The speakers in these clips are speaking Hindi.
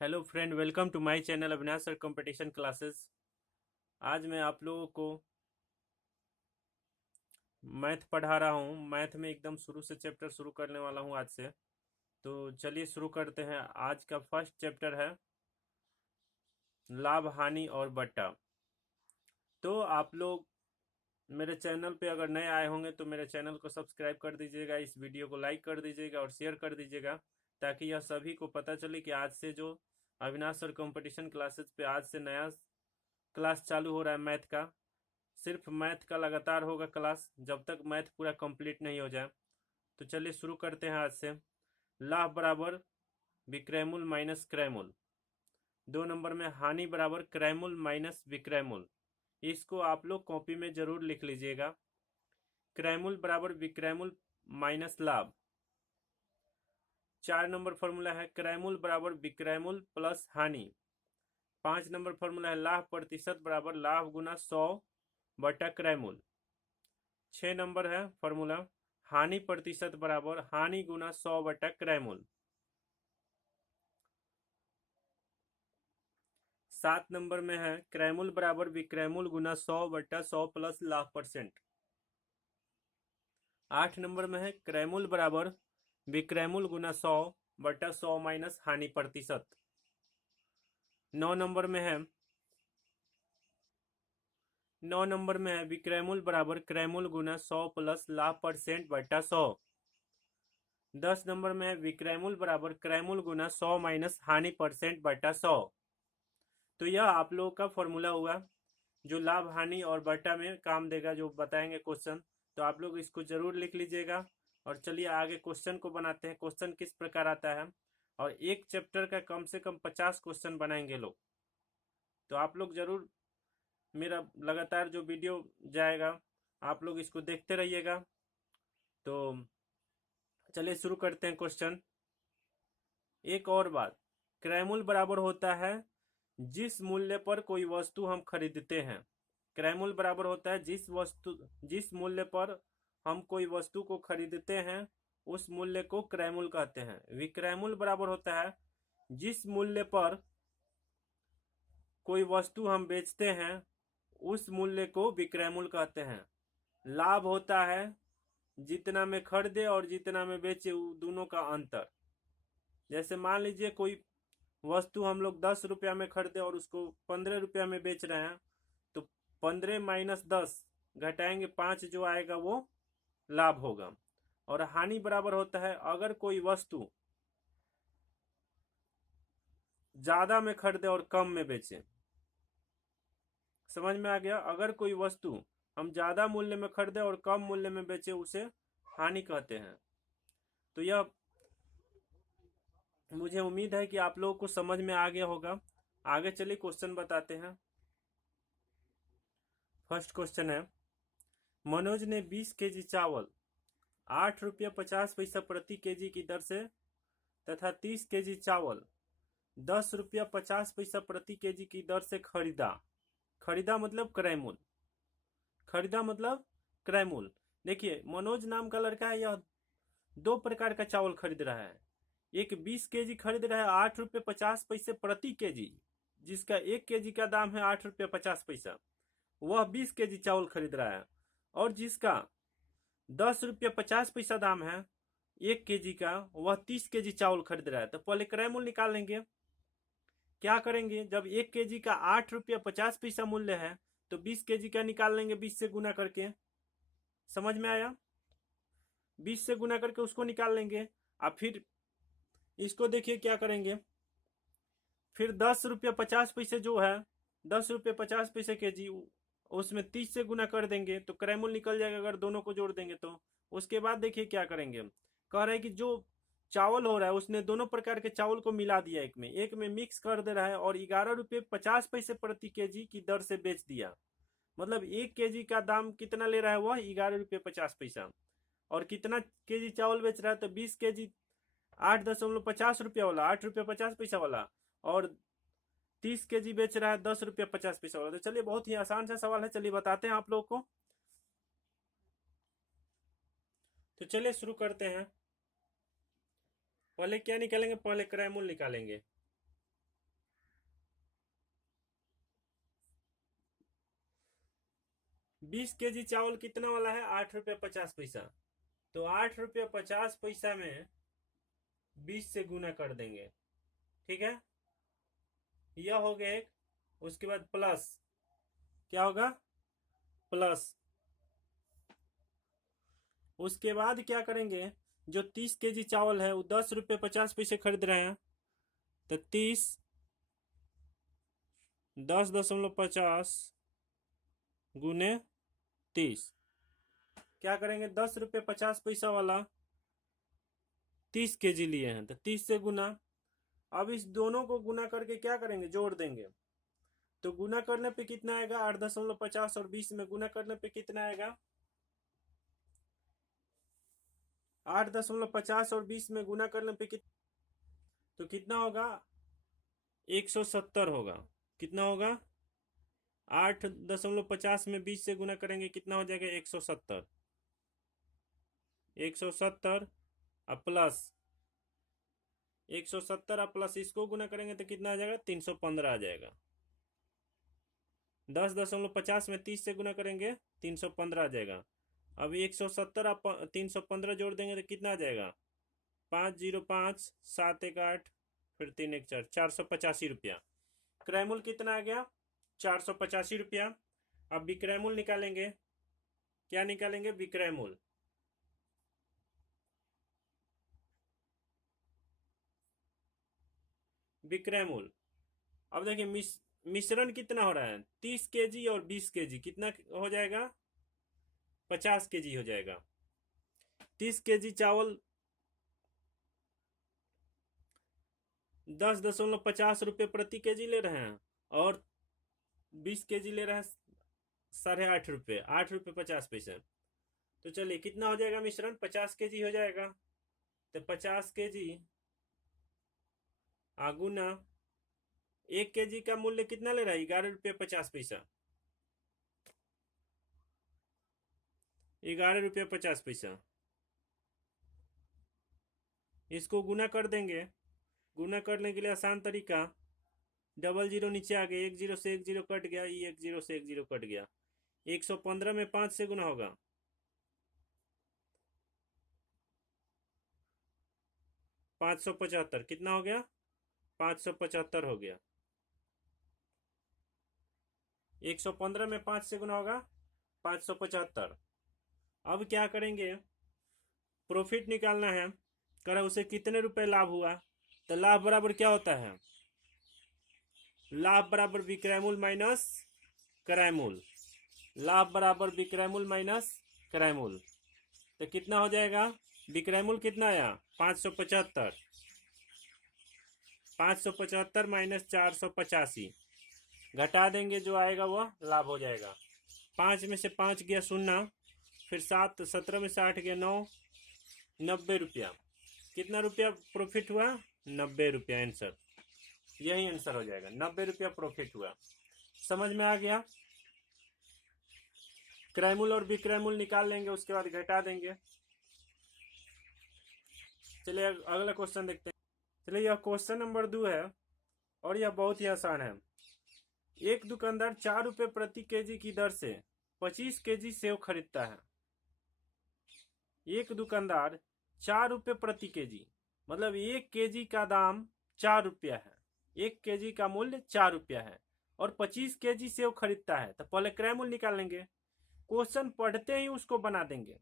Hello friend, welcome to my channel Avinash sir competition classes. आज मैं आप लोगों को मैथ पढ़ा रहा हूँ। मैथ में एकदम शुरू से चैप्टर शुरू करने वाला हूँ आज से। तो चलिए शुरू करते हैं। आज का फर्स्ट चैप्टर है लाभ, हानि और बट्टा। तो आप लोग मेरे चैनल पे अगर नए आए होंगे तो मेरे चैनल को सब्सक्राइब कर दीजिएगा, इस वीडियो को लाइक कर दीजिएगा और शेयर कर दीजिएगा, ताकि यह सभी को पता चले कि आज से जो अविनाश सर कंपटीशन क्लासेस पे आज से नया क्लास चालू हो रहा है मैथ का। सिर्फ मैथ का लगातार होगा क्लास जब तक मैथ पूरा कंप्लीट नहीं हो जाए। तो चलिए शुरू करते हैं आज से। लाभ बराबर विक्रयमूल माइनस क्रयमूल। 2 नंबर में हानि बराबर क्रयमूल माइनस विक्रयमूल। इसको आप लोग कॉपी में जरूर लिख लीजिएगा। क्रयमूल बराबर विक्रयमूल माइनस लाभ। 4 नंबर फॉर्मूला है क्रयमूल बराबर विक्रयमूल प्लस हानि। 5 नंबर फॉर्मूला है लाभ प्रतिशत बराबर लाभ गुना 100 बटा क्रयमूल। 6 नंबर है फॉर्मूला हानि प्रतिशत बराबर हानि गुना 100 बटा क्रयमूल। 7 नंबर में है क्रयमूल बराबर विक्रयमूल गुना 100 बटा 100 प्लस लाभ परसेंट। 8 नंबर में है क्रयमूल बराबर विक्रयमूल गुना 100 बटा 100 माइनस हानि प्रतिशत। 9 नंबर में है 9 नंबर में है विक्रयमूल बराबर क्रयमूल गुना 100 प्लस लाभ परसेंट बटा 100। 10 नंबर में है विक्रयमूल बराबर क्रयमूल गुना 100 माइनस हानि परसेंट बटा 100। तो यह आप लोगों का फॉर्मूला हुआ जो लाभ, हानि और बटा में काम देगा, जो बताएंगे क्वेश्चन। तो आप लोग इसको जरूर लिख लीजिएगा। और चलिए आगे क्वेश्चन को बनाते हैं। क्वेश्चन किस प्रकार आता है, और एक चैप्टर का कम से कम 50 क्वेश्चन बनाएंगे लोग। तो आप लोग जरूर मेरा लगातार जो वीडियो जाएगा आप लोग इसको देखते रहिएगा। तो चलिए शुरू करते हैं क्वेश्चन। एक और बात, क्रयमूल बराबर होता है जिस मूल्य पर कोई वस्तु हम खरीदते हैं। क्रय मूल्य बराबर होता है जिस मूल्य पर हम कोई वस्तु को खरीदते हैं, उस मूल्य को क्रय मूल्य कहते हैं। विक्रय मूल्य बराबर होता है जिस मूल्य पर कोई वस्तु हम बेचते हैं, उस मूल्य को विक्रय मूल्य कहते हैं। लाभ होता है जितना में खरीदे और जितना में बेचे दोनों का अंतर। जैसे मान लीजिए कोई वस्तु हम लोग 10 रुपया में खरीदे और उसको 15 रुपया में बेच रहे हैं, तो 15 माइनस 10 घटाएंगे 5, जो आएगा वो लाभ होगा। और हानि बराबर होता है अगर कोई वस्तु ज्यादा में खरीदे और कम में बेचे। समझ में आ गया? अगर कोई वस्तु हम ज्यादा मूल्य में खरीदे और कम मूल्य में बेचे, उसे हानि कहते हैं। तो यह मुझे उम्मीद है कि आप लोगों को समझ में आ गया होगा। आगे चलिए क्वेश्चन बताते हैं। फर्स्ट क्वेश्चन है, मनोज ने 20 केजी चावल 8 रुपया 50 पैसा प्रति केजी की दर से तथा 30 केजी चावल 10 रुपया 50 पैसा प्रति केजी की दर से खरीदा। खरीदा मतलब क्रय मूल्य। खरीदा मतलब क्रय मूल्य। देखिए, मनोज नाम का लड़का है, यह 2 प्रकार का चावल खरीद रहा है। एक 20 केजी खरीद रहा है 8 रुपये 50 पैसे प्रति केजी, जिसका 1 केजी का दाम है 8 रुपया 50 पैसा। वह 20 केजी चावल खरीद रहा है। और जिसका 10 रुपया 50 पैसा दाम है 1 केजी का, वह 30 केजी चावल खरीद रहा है। तो पहले क्रय मूल्य निकाल लेंगे। क्या करेंगे, जब 1 केजी का 8 रुपया 50 पैसा मूल्य है तो 20 केजी का निकाल लेंगे 20 से गुना करके। समझ में आया? 20 से गुना करके उसको निकाल लेंगे। अब फिर इसको देखिए क्या करेंगे, फिर 10 रुपया 50 पैसे जो है, 10 रुपये 50 पैसे केजी, उसमें 30 से गुना कर देंगे तो क्रय मूल्य निकल जाएगा अगर दोनों को जोड़ देंगे तो। उसके बाद देखिए क्या करेंगे, कह रहे हैं कि जो चावल हो रहा है उसने दोनों प्रकार के चावल को मिला दिया, एक में मिक्स कर दे रहा है और 11 रुपये 50 पैसे प्रति केजी की दर से बेच दिया। मतलब 1 केजी का दाम कितना ले रहा है वह, 11 रुपये 50 पैसा। और कितना केजी चावल बेच रहा है, तो 20 केजी 8.50 रुपया वाला, 8 रुपया 50 पैसा वाला। और 30 केजी बेच रहा है 10 रुपया 50 पैसा वाला। तो चलिए, बहुत ही आसान सा सवाल है, चलिए बताते हैं आप लोग को। तो चलिए शुरू करते हैं। पहले क्या निकालेंगे, पहले क्रय मूल्य निकालेंगे। 20 kg चावल कितना वाला है? 8 रुपये 50 पैसा। तो 8 रुपये 50 पैसा में 20 से गुना कर देंगे, ठीक है। यह हो गया एक। उसके बाद प्लस क्या होगा? प्लस उसके बाद क्या करेंगे? जो 30 kg चावल है वो 10 रुपये 50 पैसे खरीद रहे हैं, तो 30 10.50 गुने 30। क्या करेंगे? 10 रुपये 50 पैसा वाला 30 kg लिए हैं तो 30 से गुना। अब इस दोनों को गुना करके क्या करेंगे? जोड़ देंगे। तो गुना करने पे कितना आएगा? 8.50 और 20 में गुना करने पे कितना आएगा? 8.50 और 20 में गुना करने पे तो कितना होगा? 170 होगा। कितना होगा? 8.50 में 20 से गुना करेंगे, कितना हो जाएगा? 170। 170 और प्लस 170 और प्लस इसको गुना करेंगे तो कितना आ जाएगा? 315 आ जाएगा। 10.50 में 30 से गुना करेंगे 315 आ जाएगा। अब 170 और 315 जोड़ देंगे तो कितना आ जाएगा? 505 718 फिर 314 485 रुपया। क्रय मूल्य कितना आ गया? 485 रुपया। अब विक्रय मूल्य निकालेंगे। क्या निकालेंगे? विक्रय मूल्य। विक्रय मूल्य। अब देखिए मिश्रण कितना हो रहा है? 30 kg और 20 kg कितना हो जाएगा? 50 kg हो जाएगा। 30 kg चावल 10.50 रुपये प्रति केजी ले रहे हैं और 20 kg ले रहे हैं 8.5 रुपये, 8 रुपये 50 पैसे। तो चलिए कितना हो जाएगा मिश्रण? 50 kg हो जाएगा। तो 50 kg आगुना 1 kg का मूल्य कितना ले रहा है? 11 रुपये 50 पैसा। 11 रुपये 50 पैसा। इसको गुना कर देंगे। गुना करने के लिए आसान तरीका, डबल जीरो नीचे आ गए, 1 0 से 1 0 कट गया, 1 0 से 1 0 कट गया। 115 में 5 से गुना होगा, 575। कितना हो गया? 575 हो गया। 115 में 5 से गुना होगा 575। अब क्या करेंगे? प्रॉफिट निकालना है। करा उसे कितने रुपए लाभ हुआ? तो लाभ बराबर क्या होता है? लाभ बराबर विक्रय मूल्य माइनस क्रय मूल्य। लाभ बराबर विक्रय मूल्य माइनस क्रय मूल्य। तो कितना हो जाएगा? विक्रय मूल्य कितना आया? 575। 575 माइनस 485 घटा देंगे, जो आएगा वह लाभ हो जाएगा। 5 में से 5 गया 0, फिर 7 17 में से 8 गया 9, 90 रुपया। कितना रुपया प्रॉफिट हुआ? 90 रुपया। आंसर यही आंसर हो जाएगा, 90 रुपया प्रॉफिट हुआ। समझ में आ गया? क्रय मूल्य और विक्रय मूल्य निकाल लेंगे, उसके बाद घटा देंगे। चलिए अगला क्वेश्चन देखते हैं। चलिए यह क्वेश्चन नंबर 2 है और यह बहुत ही आसान है। एक दुकानदार 4 रुपये प्रति केजी की दर से 25 kg सेव खरीदता है। एक दुकानदार 4 रुपये प्रति केजी, मतलब 1 kg का दाम 4 रुपया है। 1 kg का मूल्य 4 रुपया है और 25 kg सेव खरीदता है। तो पहले क्रय मूल्य निकाल लेंगे। क्वेश्चन पढ़ते ही उसको बना देंगे।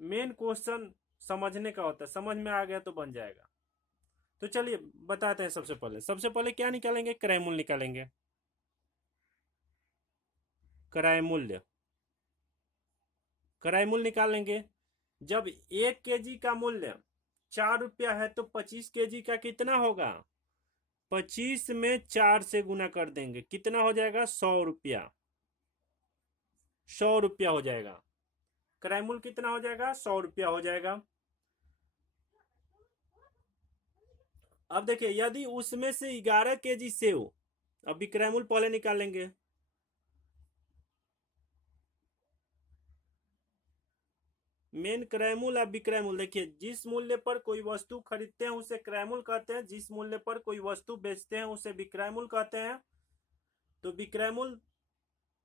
मेन क्वेश्चन समझने का होता है, समझ में आ गया तो बन जाएगा। तो चलिए बताते हैं। सबसे पहले क्या निकालेंगे? क्रय मूल्य निकालेंगे। क्रय मूल्य निकाल लेंगे। जब 1 kg का मूल्य 4 रुपया है तो 25 kg का कितना होगा? 25 में 4 से गुना कर देंगे, कितना हो जाएगा? 100 रुपया। 100 रुपया हो जाएगा। क्रय मूल्य कितना हो जाएगा? 100 रुपया हो जाएगा। अब देखिए, यदि उसमें से 11 kg सेव, अब विक्रय मूल्य पहले निकालेंगे। मेन क्रय मूल्य अब विक्रय मूल्य। देखिए, जिस मूल्य पर कोई वस्तु खरीदते हैं उसे क्रय मूल्य कहते हैं, जिस मूल्य पर कोई वस्तु बेचते हैं उसे विक्रय मूल्य कहते हैं। तो विक्रय मूल्य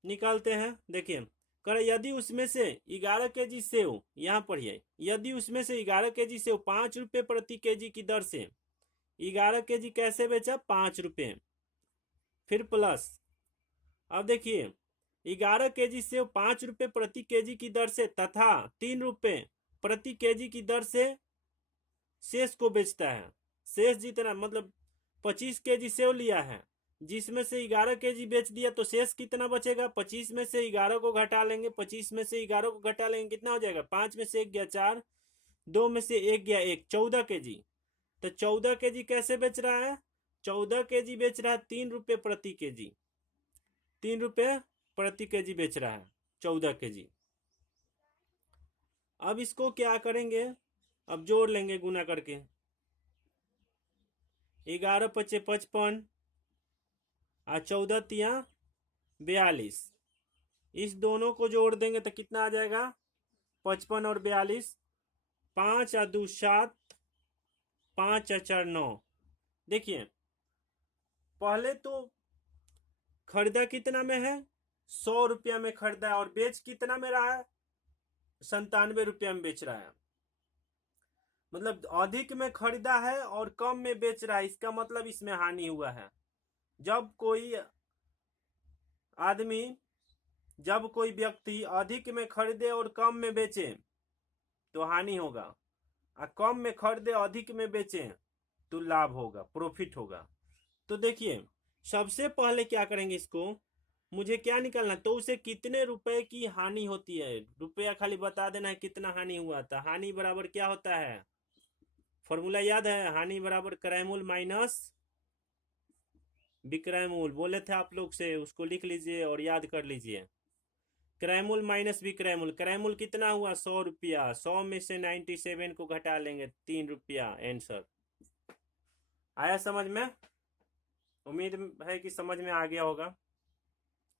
निकालते हैं। देखिए कर यदि उसमें से 11 केजी सेव, यहाँ पढ़िए, यदि उसमें से 11 केजी सेव 5 रुपये प्रति केजी की दर से 11 केजी कैसे बेचा, 5 रुपये, फिर प्लस, अब देखिए 11 केजी सेव 5 रुपये प्रति केजी की दर से तथा 3 रुपये प्रति केजी की दर से शेष को बेचता है। शेष जितना मतलब 25 केजी सेव लिया है, जिसमें से 11 केजी बेच दिया, तो शेष कितना बचेगा, 25 में से 11 को घटा लेंगे, 25 में से 11 को घटा लेंगे, कितना हो जाएगा, 5 में से 1 गया 4, 2 में से 1 गया 1, 14 केजी। तो 14 केजी कैसे बेच रहा है, 14 केजी बेच रहा है 3 रुपये प्रति केजी, 3 रुपये प्रति केजी बेच रहा है 14 केजी। अब इसको क्या करेंगे, अब जोड़ लेंगे गुना करके, 11 पचे 55 और 14 तिया 42, इस दोनों को जोड़ देंगे तो कितना आ जाएगा, 55 और 42, 5 और 2 7, 5 और 4 9। देखिए पहले तो खरीदा कितना में है, 100 रुपया में खरीदा है, और बेच कितना में रहा है, 97 रुपया में बेच रहा है। मतलब अधिक में खरीदा है और कम में बेच रहा है, इसका मतलब इसमें हानि हुआ है। जब कोई आदमी, जब कोई व्यक्ति अधिक में खरीदे और कम में बेचे तो हानि होगा, और कम में खरीदे अधिक में बेचे तो लाभ होगा, प्रॉफिट होगा। तो देखिए सबसे पहले क्या करेंगे, इसको मुझे क्या निकालना, तो उसे कितने रुपए की हानि होती है, रुपया खाली बता देना है कितना हानि हुआ था। हानि बराबर क्या होता है, फॉर्मूला याद है, हानि बराबर क्रय मूल्य माइनस विक्रय मूल्य, बोले थे आप लोग से, उसको लिख लीजिए और याद कर लीजिए। क्रय मूल्य माइनस विक्रय मूल्य, क्रय मूल्य कितना हुआ, 100 रुपया, 100 में से 97 को घटा लेंगे, 3 रुपया आंसर। आया समझ में, उम्मीद है कि समझ में आ गया होगा।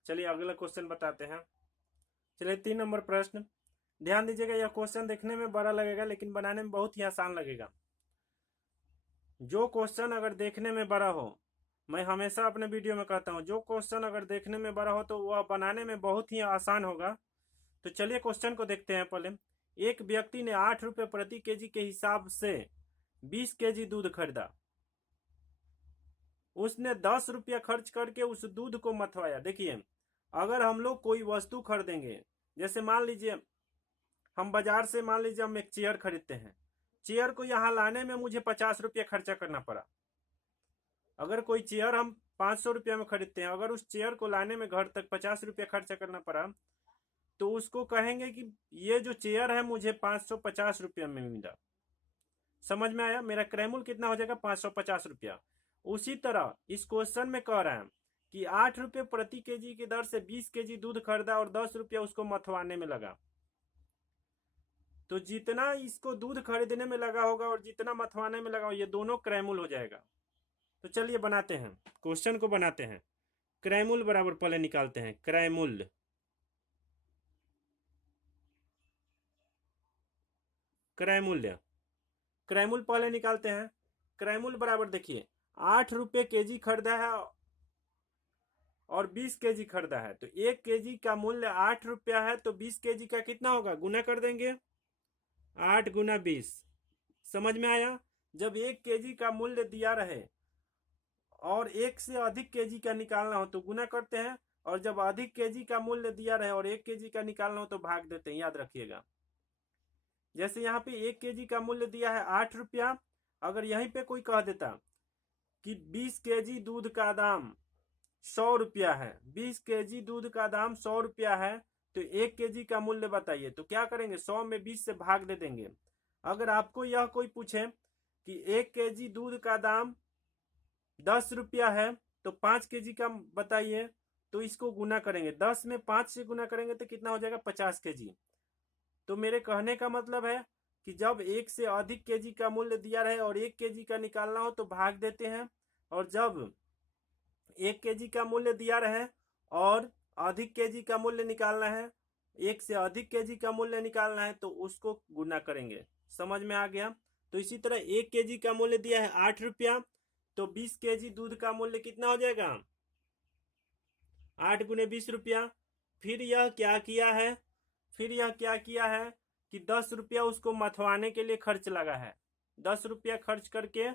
चलिए अगला क्वेश्चन बताते हैं। चलिए 3 नंबर प्रश्न, ध्यान दीजिएगा, यह क्वेश्चन देखने में बड़ा लगेगा लेकिन बनाने में बहुत ही आसान लगेगा। जो क्वेश्चन अगर देखने में बड़ा हो, मैं हमेशा अपने वीडियो में कहता हूं, जो क्वेश्चन अगर देखने में बड़ा हो तो वह बनाने में बहुत ही आसान होगा। तो चलिए क्वेश्चन को देखते हैं। पहले, एक व्यक्ति ने 8 रुपये प्रति केजी के हिसाब से 20 केजी दूध खरीदा, उसने 10 रुपया खर्च करके उस दूध को मथवाया। देखिए अगर हम लोग कोई वस्तु खरीदेंगे, जैसे मान लीजिए हम बाजार से, मान लीजिए हम एक चेयर खरीदते हैं, चेयर को यहाँ लाने में मुझे 50 रुपया खर्चा करना पड़ा। अगर कोई चेयर हम 500 रुपया में खरीदते हैं, अगर उस चेयर को लाने में घर तक 50 रुपया खर्चा करना पड़ा, तो उसको कहेंगे कि ये जो चेयर है मुझे 550 रुपया में मिला। समझ में आया, मेरा क्रय मूल्य कितना हो जाएगा, 550 रुपया। उसी तरह इस क्वेश्चन में कह रहा है कि 8 रुपये प्रति केजी की दर से 20 केजी दूध खरीदा और 10 रुपया उसको मथवाने में लगा। तो जितना इसको दूध खरीदने में लगा होगा और जितना मथवाने में लगा होगा, ये दोनों क्रय मूल्य हो जाएगा। तो चलिए बनाते हैं, क्वेश्चन को बनाते हैं। क्रय मूल्य बराबर पहले निकालते हैं, क्रय मूल्य, क्रय मूल्य, क्रय मूल्य पहले निकालते हैं। क्रय मूल्य बराबर देखिए 8 रुपये केजी खरीदा है और 20 केजी खरीदा है, तो 1 केजी का मूल्य 8 रुपया है, तो 20 केजी का कितना होगा, गुना कर देंगे, 8 गुना 20। समझ में आया, जब 1 केजी का मूल्य दिया रहे और 1 से अधिक केजी का निकालना हो तो गुना करते हैं, और जब अधिक केजी का मूल्य दिया रहे और 1 केजी का निकालना हो तो भाग देते हैं, याद रखिएगा। जैसे यहाँ पे 1 केजी का मूल्य दिया है 8 रुपया, अगर यहीं पे कोई कह देता कि 20 केजी दूध का दाम 100 रुपया है, 20 केजी दूध का दाम 100 रुपया है, तो 1 केजी का मूल्य बताइए, तो क्या करेंगे, 100 में 20 से भाग दे देंगे। अगर आपको यह कोई पूछे कि 1 केजी दूध का दाम 10 रुपया है तो 5 केजी का बताइए, तो इसको गुना करेंगे, 10 में 5 से गुना करेंगे तो कितना हो जाएगा, 50 केजी। तो मेरे कहने का मतलब है कि जब 1 से अधिक केजी का मूल्य दिया रहे और 1 केजी का निकालना हो तो भाग देते हैं, और जब 1 केजी का मूल्य दिया रहे और अधिक केजी का मूल्य निकालना है, 1 से अधिक केजी का मूल्य निकालना है, तो उसको गुना करेंगे। समझ में आ गया। तो इसी तरह 1 केजी का मूल्य दिया है 8 रुपया, तो 20 केजी दूध का मूल्य कितना हो जाएगा, 8 गुने 20 रुपया, फिर यह क्या किया है, कि 10 रुपया उसको मथवाने के लिए खर्च लगा है। 10 रुपया खर्च करके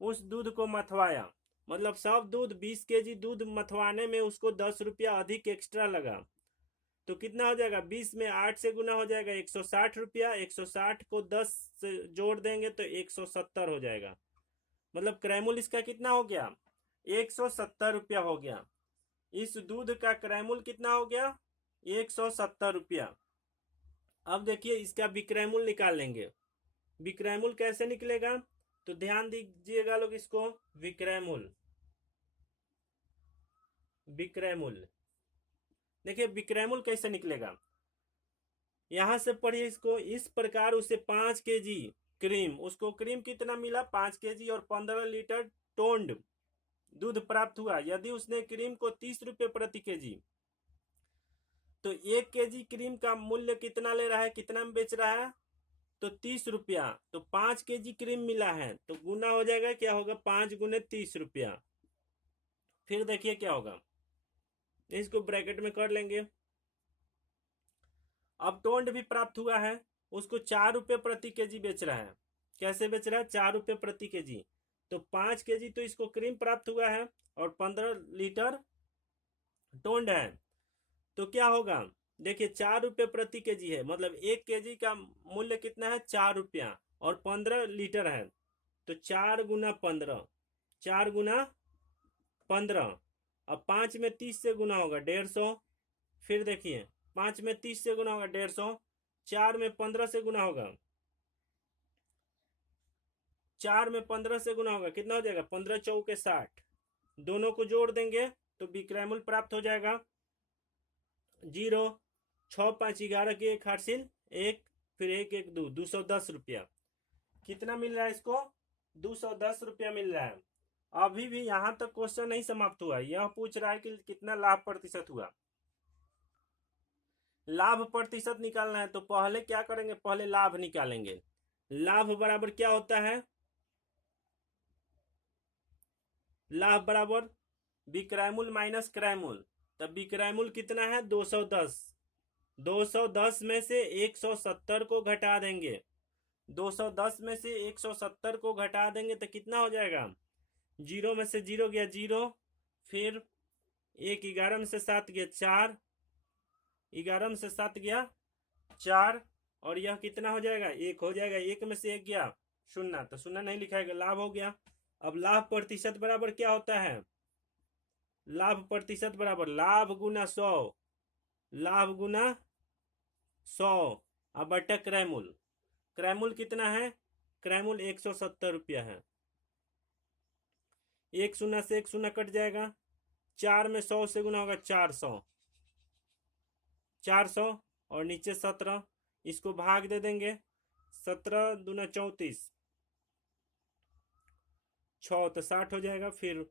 उस दूध को मथवाया, मतलब सब दूध 20 केजी दूध मथवाने में उसको 10 रुपया अधिक एक्स्ट्रा लगा। तो कितना हो जाएगा, 20 में 8 से गुना हो जाएगा 160 रुपया। 160 को 10 से जोड़ देंगे तो 170 हो जाएगा। मतलब क्रयमूल इसका कितना हो गया, 170 रुपया हो गया। इस दूध का क्रयमूल कितना हो गया, 170 रुपया। अब देखिए इसका विक्रय मूल्य निकाल लेंगे। विक्रय मूल्य कैसे निकलेगा, तो ध्यान दीजिएगा लोग इसको। विक्रय मूल्य, देखिए विक्रय मूल्य कैसे निकलेगा, यहां से पढ़िए इसको। इस प्रकार उसे 5 केजी क्रीम, उसको क्रीम कितना मिला, 5 केजी और 15 लीटर टोंड दूध प्राप्त हुआ। यदि उसने क्रीम को 30 रुपये प्रति केजी, तो 1 केजी क्रीम का मूल्य कितना ले रहा है, कितना में बेच रहा है, तो 30 रुपया। तो 5 केजी क्रीम मिला है, तो गुना हो जाएगा, क्या होगा, 5 गुने 30 रुपया। फिर देखिए क्या होगा, इसको ब्रैकेट में कर लेंगे। अब टोंड भी प्राप्त हुआ है, उसको 4 रुपये प्रति केजी बेच रहा है। कैसे बेच रहा है, 4 रुपये प्रति केजी। तो 5 केजी तो इसको क्रीम प्राप्त हुआ है और 15 लीटर टोंड है। तो क्या होगा, देखिए 4 रुपये प्रति केजी है, मतलब 1 केजी का मूल्य कितना है, 4 रुपया और 15 लीटर है। तो 4 गुना 15, 4 गुना 15। अब 5 में 30 से गुना होगा 150। फिर देखिए 5 में 30 से गुना होगा 150, 4 में 15 से गुना होगा, 4 में 15 से गुना होगा, कितना हो जाएगा, 15 चौके 60। दोनों को जोड़ देंगे तो विक्रय मूल्य प्राप्त हो जाएगा 0, 6 5 11 के 1 हासिल 1, फिर 1 1 2, 210 रुपया। कितना मिल रहा है इसको, 210 रुपया मिल रहा है। अभी भी यहां तक क्वेश्चन नहीं समाप्त हुआ, यह पूछ रहा है कि कितना लाभ प्रतिशत हुआ। लाभ प्रतिशत निकालना है तो पहले क्या करेंगे, पहले लाभ निकालेंगे। लाभ बराबर क्या होता है, लाभ बराबर विक्रय मूल्य माइनस क्रय मूल्य। तब विक्रय मूल्य कितना है, 210। 210 में से 170 को घटा देंगे, 210 में से 170 को घटा देंगे तो कितना हो जाएगा, 0 में से 0 गया 0, फिर 1 11 में से 7 गया 4, 11 में से 7 गया 4, और यह कितना हो जाएगा, 1 हो जाएगा। 1 में से 1 गया 0, तो 0 नहीं लिखाएगा, लाभ हो गया। अब लाभ प्रतिशत बराबर क्या होता है, लाभ प्रतिशत बराबर लाभ गुना 100, लाभ गुना 100 अब बटा क्रय मूल्य। क्रय मूल्य कितना है, क्रय मूल्य 170 रुपया है। 1 0 से 1 0 कट जाएगा, 4 में 100 से गुना होगा 400, 400 और नीचे 17, इसको भाग दे देंगे, 17 दूना 34, 6 तो 60 हो जाएगा, फिर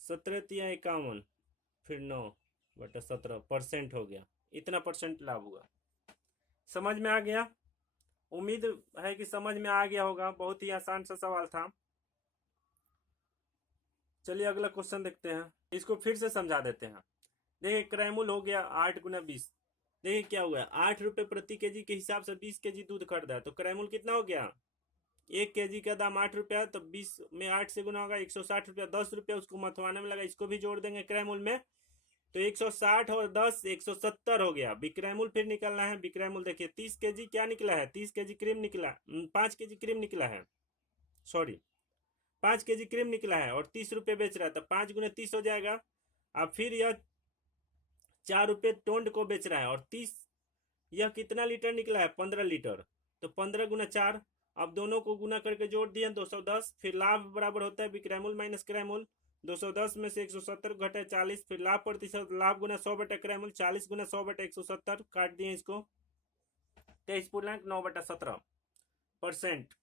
17 तिया 51, फिर 9 बटा 17% हो गया। इतना परसेंट लाभ हुआ। समझ में आ गया, उम्मीद है कि समझ में आ गया होगा, बहुत ही आसान सा सवाल था। चलिए अगला क्वेश्चन देखते हैं, इसको फिर से समझा देते हैं। देखिए क्रय मूल्य हो गया 8 गुना 20। देखिए क्या हुआ, 8 रुपये प्रति केजी के हिसाब से 20 केजी दूध खरीदा, तो क्रय मूल्य कितना हो गया, 1 केजी का दाम 8 रुपया, तो 20 में 8 से गुना होगा 160 रुपया। 10 रुपया उसको मथवाने में लगा, इसको भी जोड़ देंगे क्रय मूल्य में, तो 160 और 10 170 हो गया। विक्रय मूल्य फिर निकलना है। विक्रय मूल्य देखिए 30 केजी क्या निकला है, 30 केजी क्रीम निकला, 5 केजी क्रीम निकला है, सॉरी 5 केजी क्रीम निकला है और 30 रुपये बेच रहा है, तो 5 गुना 30 हो जाएगा। अब फिर यह 4 रुपये टोंड को बेच रहा है और 30, यह कितना लीटर निकला है, 15 लीटर, तो 15 गुना 4। अब दोनों को गुना करके जोड़ दिए 210। फिर लाभ बराबर होता है विक्रय मूल्य माइनस क्रय मूल्य। 210 में से 170 घटे 40, फिर लाभ प्रतिशत, लाभ गुना 100 बटा क्रय मूल्य, 40 गुना 100 बटा 170, काट दिए इसको, 23.9 बटा 17%।